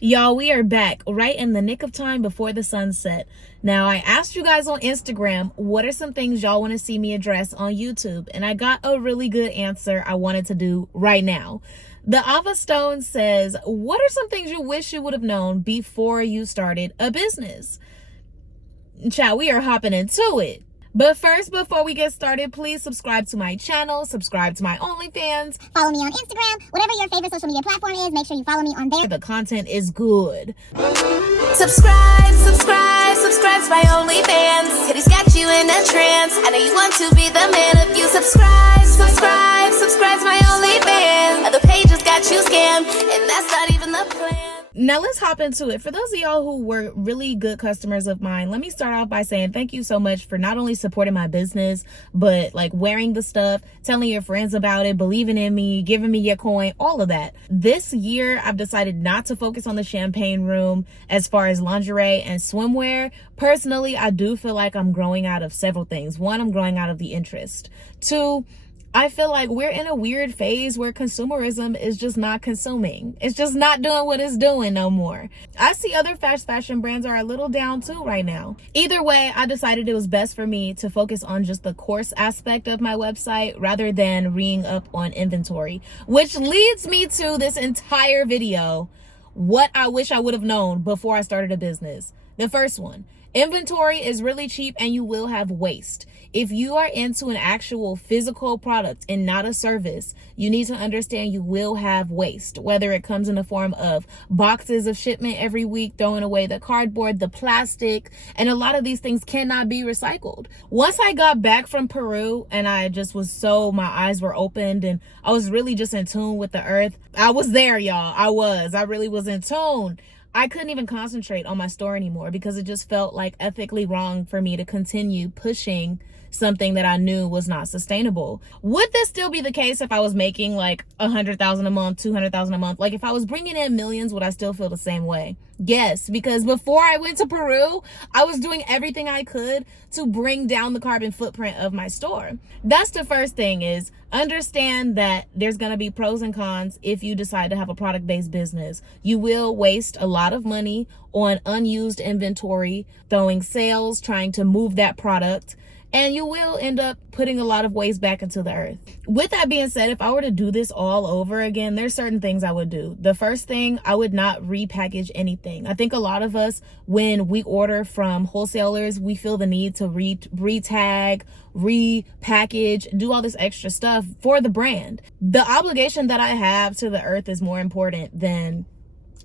Y'all, we are back right in the nick of time before the sunset. Now, I asked you guys on Instagram, what are some things y'all want to see me address on YouTube? And I got a really good answer I wanted to do right now. The Ava Stone says, what are some things you wish you would have known before you started a business? Child, we are hopping into it. But first, before we get started, please subscribe to my channel, subscribe to my Onlyfans. Follow me on Instagram, whatever your favorite social media platform is, make sure you follow me on there. The content is good. Subscribe to my Onlyfans. Titties got you in a trance. I know you want to be the man if you subscribe to my Onlyfans. Other pages got you scammed, and that's not even the plan. Now let's hop into it. For those of y'all who were really good customers of mine, let me start off by saying thank you so much for not only supporting my business, but like wearing the stuff, telling your friends about it, believing in me, giving me your coin, all of that. This year, I've decided not to focus on the champagne room as far as lingerie and swimwear. Personally, I do feel like I'm growing out of several things. One, I'm growing out of the interest. Two, I feel like we're in a weird phase where consumerism is just not consuming. It's just not doing what it's doing no more. I see other fast fashion brands are a little down too right now. Either way, I decided it was best for me to focus on just the course aspect of my website rather than reading up on inventory, which leads me to this entire video, what I wish I would have known before I started a business. The first one, inventory is really cheap and you will have waste. If you are into an actual physical product and not a service, you need to understand you will have waste, whether it comes in the form of boxes of shipment every week, throwing away the cardboard, the plastic, and a lot of these things cannot be recycled. Once I got back from Peru and I just was my eyes were opened and I was really just in tune with the earth. I was there, y'all. I really was in tune. I couldn't even concentrate on my store anymore because it just felt like ethically wrong for me to continue pushing something that I knew was not sustainable. Would this still be the case if I was making like $100,000 a month, $200,000 a month? Like if I was bringing in millions, would I still feel the same way? Yes, because before I went to Peru, I was doing everything I could to bring down the carbon footprint of my store. That's the first thing, is understand that there's going to be pros and cons if you decide to have a product-based business. You will waste a lot of money on unused inventory, throwing sales, trying to move that product, and you will end up putting a lot of waste back into the earth. With that being said, if I were to do this all over again, there's certain things I would do. The first thing, I would not repackage anything. I think a lot of us, when we order from wholesalers, we feel the need to retag, repackage, do all this extra stuff for the brand. The obligation that I have to the earth is more important than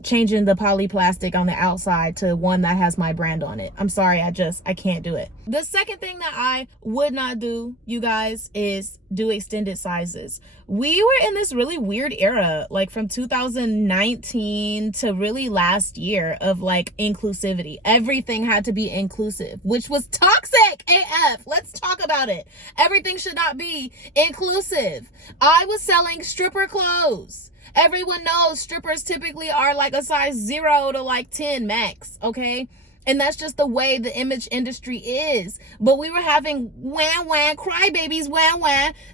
changing the polyplastic on the outside to one that has my brand on it. I'm sorry, I can't do it. The second thing that I would not do, you guys, is do extended sizes. We were in this really weird era, like from 2019 to really last year, of like inclusivity. Everything had to be inclusive, which was toxic AF. Let's talk about it. Everything should not be inclusive. I was selling stripper clothes. Everyone knows strippers typically are like a size 0 to like 10 max, okay? And that's just the way the image industry is. But we were having crybabies,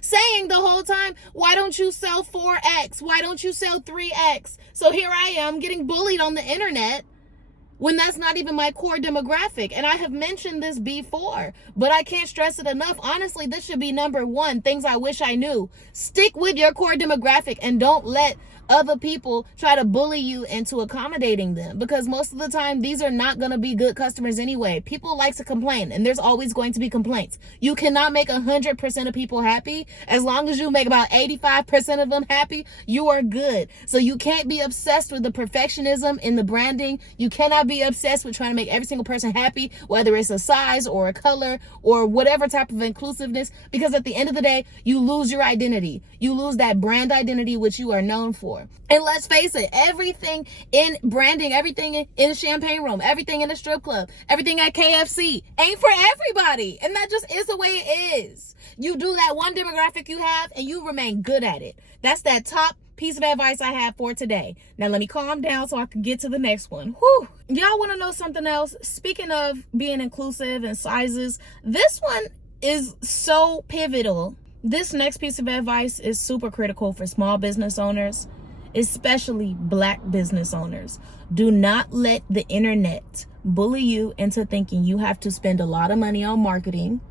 saying the whole time, why don't you sell 4X? Why don't you sell 3X? So here I am getting bullied on the internet when that's not even my core demographic. And I have mentioned this before, but I can't stress it enough. Honestly, this should be number one, things I wish I knew. Stick with your core demographic and don't let other people try to bully you into accommodating them, because most of the time these are not going to be good customers anyway. People like to complain, and there's always going to be complaints. You cannot make 100% of people happy. As long as you make about 85% of them happy, you are good. So you can't be obsessed with the perfectionism in the branding. You cannot be obsessed with trying to make every single person happy, whether it's a size or a color or whatever type of inclusiveness, because at the end of the day, you lose your identity. You lose that brand identity which you are known for. And let's face it, everything in branding, everything in the champagne room, everything in the strip club, everything at KFC ain't for everybody. And that just is the way it is. You do that one demographic you have and you remain good at it. That's that top piece of advice I have for today. Now let me calm down so I can get to the next one. Whew. Y'all want to know something else? Speaking of being inclusive and sizes, this one is so pivotal. This next piece of advice is super critical for small business owners. especially Black business owners. Do not let the internet bully you into thinking you have to spend a lot of money on marketing,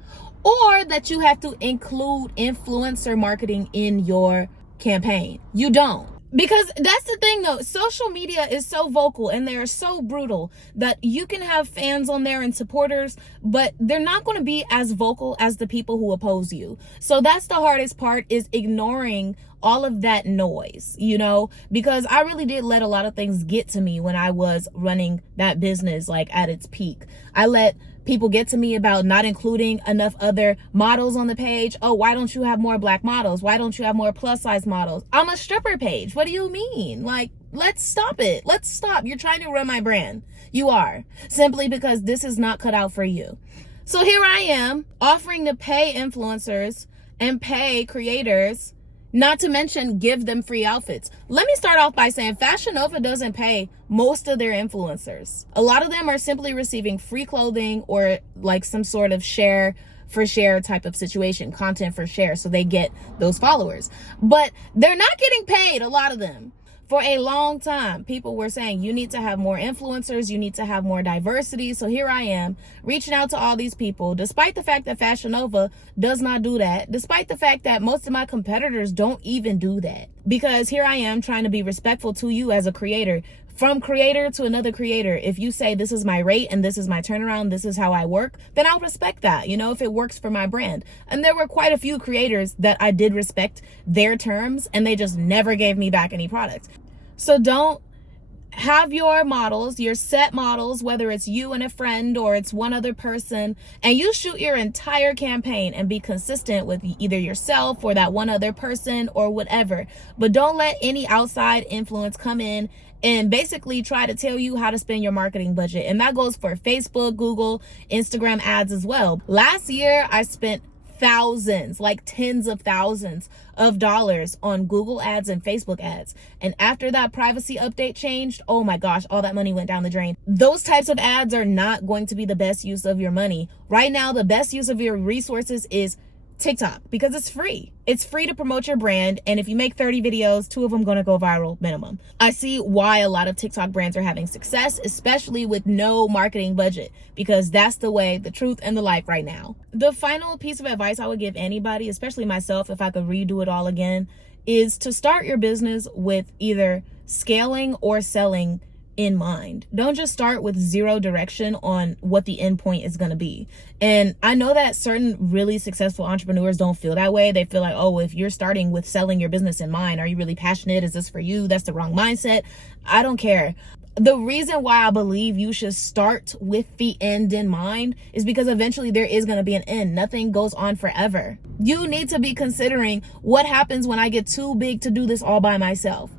or that you have to include influencer marketing in your campaign. You don't. Because that's the thing though, social media is so vocal and they're so brutal that you can have fans on there and supporters, but they're not going to be as vocal as the people who oppose you. So that's the hardest part, is ignoring all of that noise, you know, because I really did let a lot of things get to me when I was running that business, like at its peak. I let people get to me about not including enough other models on the page. Oh, why don't you have more Black models? Why don't you have more plus size models? I'm a stripper page. What do you mean? Like, let's stop it. Let's stop. You're trying to run my brand. You are, simply because this is not cut out for you. So here I am offering to pay influencers and pay creators, not to mention give them free outfits. Let me start off by saying Fashion Nova doesn't pay most of their influencers. A lot of them are simply receiving free clothing or like some sort of share for share type of situation, content for share, so they get those followers. But they're not getting paid, a lot of them. For a long time, people were saying you need to have more influencers, you need to have more diversity. So here I am reaching out to all these people, despite the fact that Fashion Nova does not do that, despite the fact that most of my competitors don't even do that. Because here I am trying to be respectful to you as a creator. From creator to another creator, if you say this is my rate and this is my turnaround, this is how I work, then I'll respect that, you know, if it works for my brand. And there were quite a few creators that I did respect their terms, and they just never gave me back any products. So don't have your models, your set models, whether it's you and a friend or it's one other person, and you shoot your entire campaign and be consistent with either yourself or that one other person or whatever. But don't let any outside influence come in and basically try to tell you how to spend your marketing budget. And that goes for Facebook, Google, Instagram ads as well. Last year, I spent thousands, like tens of thousands of dollars on Google ads and Facebook ads. And after that privacy update changed, oh my gosh, all that money went down the drain. Those types of ads are not going to be the best use of your money. Right now, the best use of your resources is TikTok, because it's free. It's free to promote your brand, and if you make 30 videos, 2 of them gonna go viral minimum. I see why a lot of TikTok brands are having success, especially with no marketing budget, because that's the way, the truth, and the life right now. The final piece of advice I would give anybody, especially myself, if I could redo it all again, is to start your business with either scaling or selling in mind. Don't just start with zero direction on what the end point is going to be. And I know that certain really successful entrepreneurs don't feel that way. They feel like, oh, if you're starting with selling your business in mind, are you really passionate? Is this for you? That's the wrong mindset. I don't care. The reason why I believe you should start with the end in mind is because eventually there is going to be an end. Nothing goes on forever. You need to be considering what happens when I get too big to do this all by myself.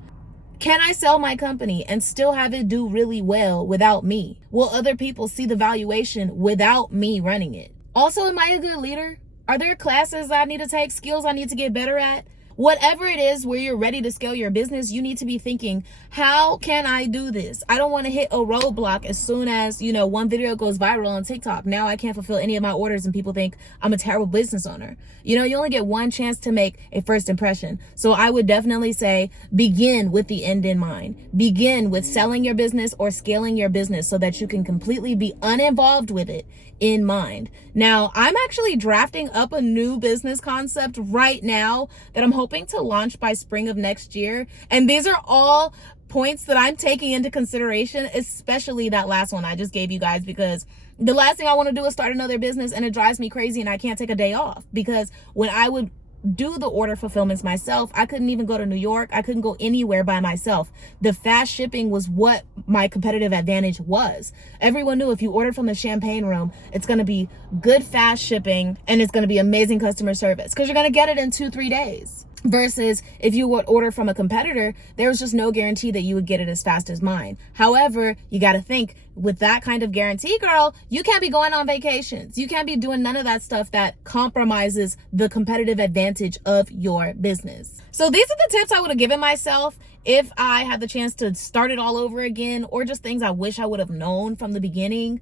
Can I sell my company and still have it do really well without me? Will other people see the valuation without me running it? Also, am I a good leader? Are there classes I need to take, skills I need to get better at? Whatever it is where you're ready to scale your business, you need to be thinking, how can I do this? I don't want to hit a roadblock as soon as, you know, one video goes viral on TikTok. Now I can't fulfill any of my orders and people think I'm a terrible business owner. You know, you only get one chance to make a first impression. So I would definitely say begin with the end in mind. Begin with selling your business or scaling your business so that you can completely be uninvolved with it in mind. Now, I'm actually drafting up a new business concept right now that I'm hoping to launch by spring of next year. And these are all points that I'm taking into consideration, especially that last one I just gave you guys, because the last thing I want to do is start another business and it drives me crazy and I can't take a day off. Because when I would do the order fulfillments myself, I couldn't even go to New York. I couldn't go anywhere by myself. The fast shipping was what my competitive advantage was. Everyone knew if you ordered from the Champagne Room, it's going to be good fast shipping and it's going to be amazing customer service because you're going to get it in 2-3 days. Versus if you would order from a competitor, there was just no guarantee that you would get it as fast as mine. However, you got to think with that kind of guarantee, girl, you can't be going on vacations. You can't be doing none of that stuff that compromises the competitive advantage of your business. So these are the tips I would have given myself if I had the chance to start it all over again, or just things I wish I would have known from the beginning.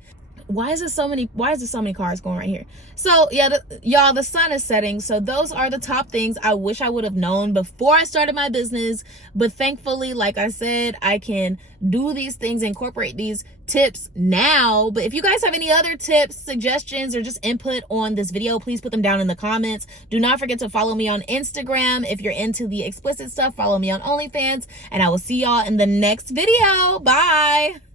why is there so many cars going right here? So yeah, y'all, the sun is setting. So those are the top things I wish I would have known before I started my business. But thankfully, like I said, I can do these things, incorporate these tips now. But if you guys have any other tips, suggestions, or just input on this video, please put them down in the comments. Do not forget to follow me on Instagram. If you're into the explicit stuff, follow me on OnlyFans, and I will see y'all in the next video. Bye.